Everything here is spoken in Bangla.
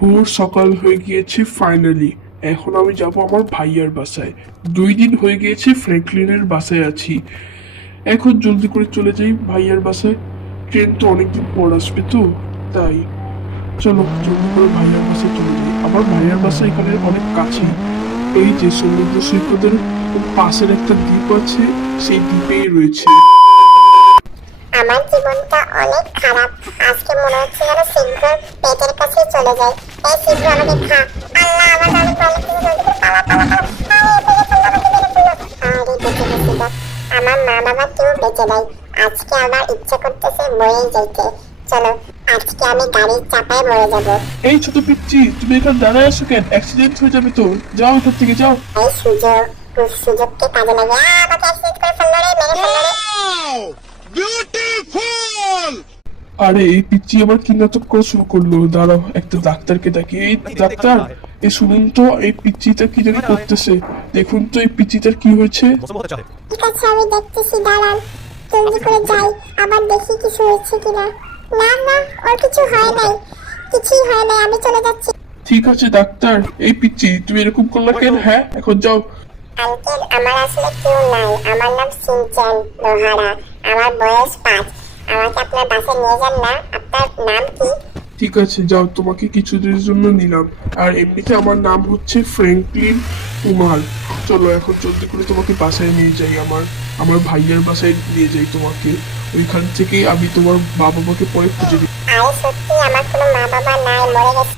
ভোর সকাল হয়ে গিয়েছে ফাইনালি। এখন আমি যাব আমার ভাইয়ার বাসায়। 2 দিন হয়ে গিয়েছে ফ্র্যাঙ্কলিনের বাসায় আছি। এখন জলদি করে চলে যাই ভাইয়ার বাসায়। ট্রেন তো অনেকদিন পর আসবে তো, তাই চলো জলদি করে ভাইয়ার বাসায় চলে যাই। আমার ভাইয়ার বাসা এখানে অনেক কাছেই। এই যে সমুদ্র সৈকতের পাশের একটা দ্বীপ আছে, সেই দ্বীপেই রয়েছে। আমার জীবনটা অনেক খারাপ। আজকে মনে হচ্ছে যেন শীঘ্র পেটের কাছে চলে যায়। এই শীঘ্র আমাকে খা। আল্লাহ, আমার অনেক ভালো কিছু জলদি করে পালা পালা পালা। আরে বেঁচে গেছি তো। আমার মা বাবা কেউ বেঁচে নাই। আজকে আমার ইচ্ছে করতেছে মরে যাইতে। চলো, আজকে আমি গাড়ির চাপায় মরে যাবো। এই ছোট পিচ্ছি, তুমি এখানে দাঁড়ায় আছো কেন? অ্যাক্সিডেন্ট হয়ে যাবে তো, যাও এখান থেকে যাও। এই সুযোগ, সুযোগকে কাজে লাগে। আমাকে অ্যাক্সিডেন্ট করে ফেললো রে, মেরে ফেললো রে। আরে এই পিচ্চি আবার কি নাটক করা শুরু করলো? দাঁড়াও, একটা ডাক্তারকে ডাকি। এই ডাক্তার, এই শুনুন তো, এই পিচ্চিটা কি জানি করতেছে। দেখুন তো এই পিচ্চিটার কি হয়েছে। ঠিক আছে, আমি দেখতেছি, দাঁড়ান। জলদি করে যাই, আবার দেখি কিছু হয়েছে কিনা। না না, ওর কিছু হয় নাই, কিছুই হয় নাই, আমি চলে যাচ্ছি। ঠিক আছে ডাক্তার, এই পিচ্চি তুমি এরকম করলা কেন? হ্যাঁ, এখন যাও। আঙ্কেল, আমার আসলে কেউ নাই। আমার নাম সিনচান লোহারা। আমার বয়স 5। আমাকে আপনার বাসায় নিয়ে যান না। আপনার নাম কি? ঠিক আছে যাও, তোমাকে কিছুদিনের জন্য নিলাম। আর এমনিতে আমার নাম হচ্ছে ফ্র্যাঙ্কলিন কুমার। চলো এখন জলদি করে তোমাকে বাসায় নিয়ে যাই। আমার ভাইয়ের বাসায় নিয়ে যাই তোমাকে। ওইখান থেকেই আমি তোমার বাবা মাকে পরে খুঁজে দিই। আরে সত্যি, আমার কোনো মা বাবা নাই, মরে গেছে।